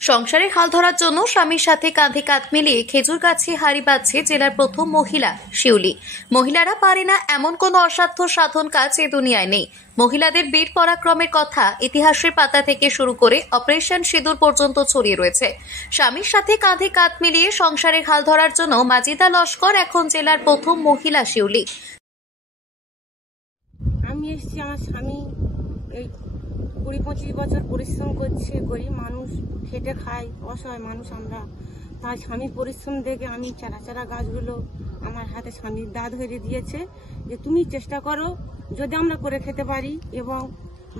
সংসারে হাল ধরার জন্য স্বামীর সাথে কাঁধে কাঁধ মিলিয়ে খেজুর গাছে হাঁড়ি বাঁধছে জেলার প্রথম মহিলা শিউলি। মহিলারা পারে না এমন কোনো অসাধ্য সাধন কাজ এ দুনিয়ায় নেই। মহিলাদের বীর পরাক্রমের কথা ইতিহাসের পাতা থেকে শুরু করে অপারেশন সিঁদুর পর্যন্ত ছড়িয়ে রয়েছে। স্বামীর সাথে কাঁধে কাঁধ মিলিয়ে সংসারের হাল ধরার জন্য মাজিদা লস্কর এখন জেলার প্রথম মহিলা শিউলি। আমি এসেছি, আমার স্বামী এই 20-25 বছর পরিশ্রম করছে, গরিব মানুষ, খেটে খায়, অসহায় মানুষ আমরা। তার স্বামীর পরিশ্রম দেখে আমি চারা চারা গাছগুলো আমার হাতে স্বামীর দা ধরে দিয়েছে যে তুমি চেষ্টা করো, যদি আমরা করে খেতে পারি এবং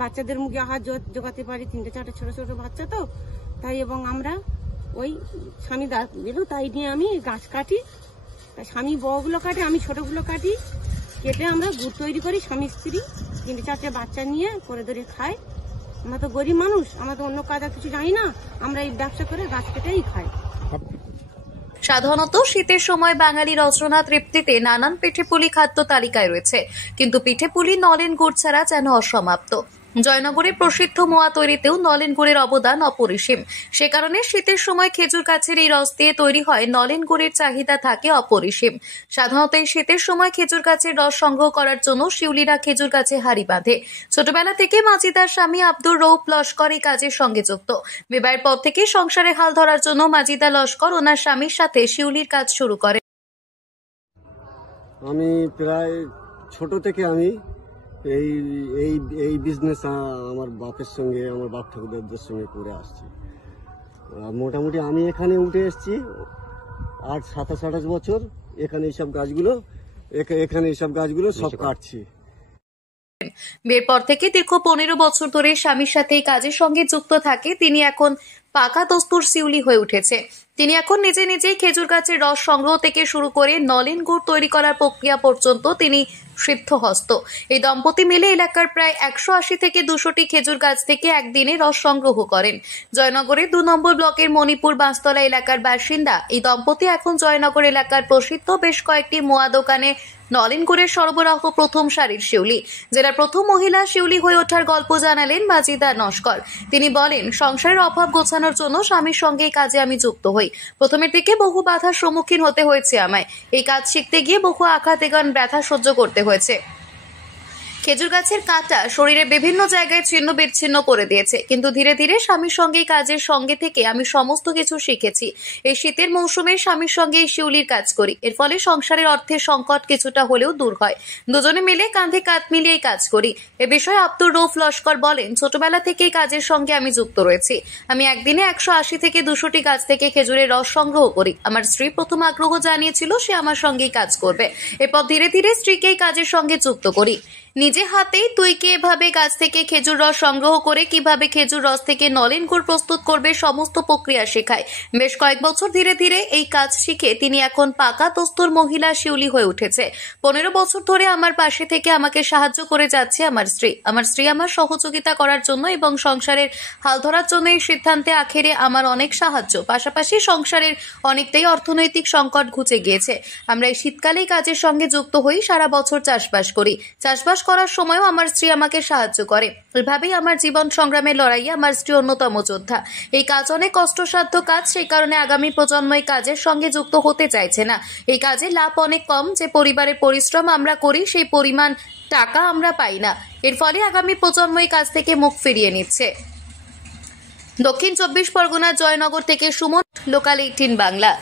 বাচ্চাদের মুখে আহার জোগাতে পারি। 3-4 ছোট ছোট বাচ্চা তো তাই, এবং আমরা ওই স্বামী দা দিল তাই নিয়ে আমি গাছ কাটি। স্বামী বড়গুলো কাটে, আমি ছোটগুলো কাটি, কেটে আমরা গুড় তৈরি করি। স্বামী স্ত্রী 3-4 বাচ্চা নিয়ে করে ধরে খাই। আমরা তো গরিব মানুষ, আমরা তো অন্য কাজ কিছু জানি না, আমরা এই ব্যবসা করে গাছ কেটেই খাই। সাধারণত শীতের সময় বাঙালি রচনা তৃপ্তিতে নানান পিঠেপুলি খাদ্য তালিকায় রয়েছে, কিন্তু পিঠেপুলি নলেন গুড় ছাড়া যেন অসমাপ্ত। জয়নগরের প্রসিদ্ধ মোয়া তৈরিতেও নলেন গুড়ের অবদান অপরিসীম। সে কারণে শীতের সময় খেজুর গাছের এই রস দিয়ে তৈরি হয় নলেন গুড়ের চাহিদা থাকে অপরিসীম। সাধারণত এই শীতের সময় খেজুর গাছের রস সংগ্রহ করার জন্য শিউলিরা খেজুর গাছে হাঁড়ি বাঁধে। ছোটবেলা থেকে মাজিদার স্বামী আব্দুর রৌফ লস্কর এই কাজের সঙ্গে যুক্ত। বিবাহের পর থেকে সংসারে হাল ধরার জন্য মাজিদা লস্কর ওনার স্বামীর সাথে শিউলির কাজ শুরু করে। আমি প্রায় ছোট থেকে আমি এই এই এই বিজনেস আমার বাপের সঙ্গে, আমার বাপ ঠাকুরদাদের সঙ্গে করে আসছি। মোটামুটি আমি এখানে উঠে এসেছি 27-28 বছর। এখানে এইসব গাছগুলো সব কাটছি। বিয়ের পর থেকে দীর্ঘ 15 বছর ধরে স্বামীর সাথে এই কাজের সঙ্গে যুক্ত থাকে। তিনি এখন পাকা দস্তুর শিউলি হয়ে উঠেছে। তিনি এখন নিজে নিজেই খেজুর গাছের রস সংগ্রহ থেকে শুরু করে নলেন গুড় তৈরি করার প্রক্রিয়া পর্যন্ত তিনি সিদ্ধহস্ত। এই দম্পতি মিলে এলাকার প্রায় 180 থেকে 200টি খেজুর গাছ থেকে একদিনে রস সংগ্রহ করেন। জয়নগরের 2 নম্বর ব্লকের মণিপুর বাঁশতলা এলাকার বাসিন্দা এই দম্পতি এখন জয়নগর এলাকার প্রসিদ্ধ বেশ কয়েকটি মোয়া দোকানে নলেন গুড়ের সরবরাহ প্রথম সারির শিউলি। জেলার প্রথম মহিলা শিউলি হয়ে ওঠার গল্প জানালেন মাজিদা লস্কর। তিনি বলেন, সংসারের অভাব গোছানোর জন্য স্বামীর সঙ্গে এই কাজে আমি যুক্ত হই। প্রথমের দিকে বহু বাধার সম্মুখীন হতে হয়েছে আমায়। এই কাজ শিখতে গিয়ে বহু আঘাত এবং ব্যথা সহ্য করতে হয়েছে। খেজুর গাছের কাঁটা শরীরের বিভিন্ন জায়গায় ছিন্ন বিচ্ছিন্ন করে দিয়েছে, কিন্তু ধীরে ধীরে স্বামীর সঙ্গে কাজের সঙ্গে থেকে আমি সমস্ত কিছু শিখেছি। এই শীতের মৌসুমে স্বামীর সঙ্গে এই শিউলির কাজ করি। এর ফলে সংসারের অর্থের সংকট কিছুটা হলেও দূর হয়। দুজনে মিলে কাঁধে কাঁধ মিলিয়ে কাজ করি। এ বিষয়ে আব্দুর রৌফ লস্কর বলেন, ছোটবেলা থেকেই কাজের সঙ্গে আমি যুক্ত রয়েছি। আমি একদিনে 180 থেকে 200টি গাছ থেকে খেজুরের রস সংগ্রহ করি। আমার স্ত্রী প্রথম আগ্রহ জানিয়েছিল সে আমার সঙ্গেই কাজ করবে। এরপর ধীরে ধীরে স্ত্রীকে এই কাজের সঙ্গে যুক্ত করি। নিজে হাতেই তুইকে এভাবে গাছ থেকে খেজুর রস সংগ্রহ করে কিভাবে খেজুর রস থেকে নলেন গুড় প্রস্তুত করবে সমস্ত প্রক্রিয়া শেখায়। বেশ কয়েক বছর ধীরে ধীরে এই কাজ শিখে তিনি এখন পাকা দস্তুর মহিলা শিউলি হয়ে উঠেছে। 15 বছর ধরে আমার পাশে থেকে আমাকে সাহায্য করে যাচ্ছে আমার স্ত্রী আমার সহযোগিতা করার জন্য এবং সংসারের হাল ধরার জন্য এই সিদ্ধান্তে আখেরে আমার অনেক সাহায্য। পাশাপাশি সংসারের অনেকটাই অর্থনৈতিক সংকট ঘুচে গিয়েছে। আমরা এই শীতকালেই কাজের সঙ্গে যুক্ত হই, সারা বছর চাষবাস করি। চাষবাস করার সময়ও আমার স্ত্রী আমাকে সাহায্য করে। এভাবেই আমার জীবন সংগ্রামের লড়াইয়ে আমার স্ত্রী অন্যতম যোদ্ধা। এই কাজ অনেক কষ্টসাধ্য কাজ, সেই কারণে আগামী প্রজন্ম এই কাজের সঙ্গে যুক্ত হতে চাইছে না। এই কাজে লাভ অনেক কম। যে পরিবারের পরিশ্রম আমরা করি সেই পরিমাণ টাকা আমরা পাই না। এর ফলে আগামী প্রজন্ম এই কাজ থেকে মুখ ফিরিয়ে নিচ্ছে। দক্ষিণ 24 পরগনার জয়নগর থেকে সুমন, লোকাল 18 বাংলা।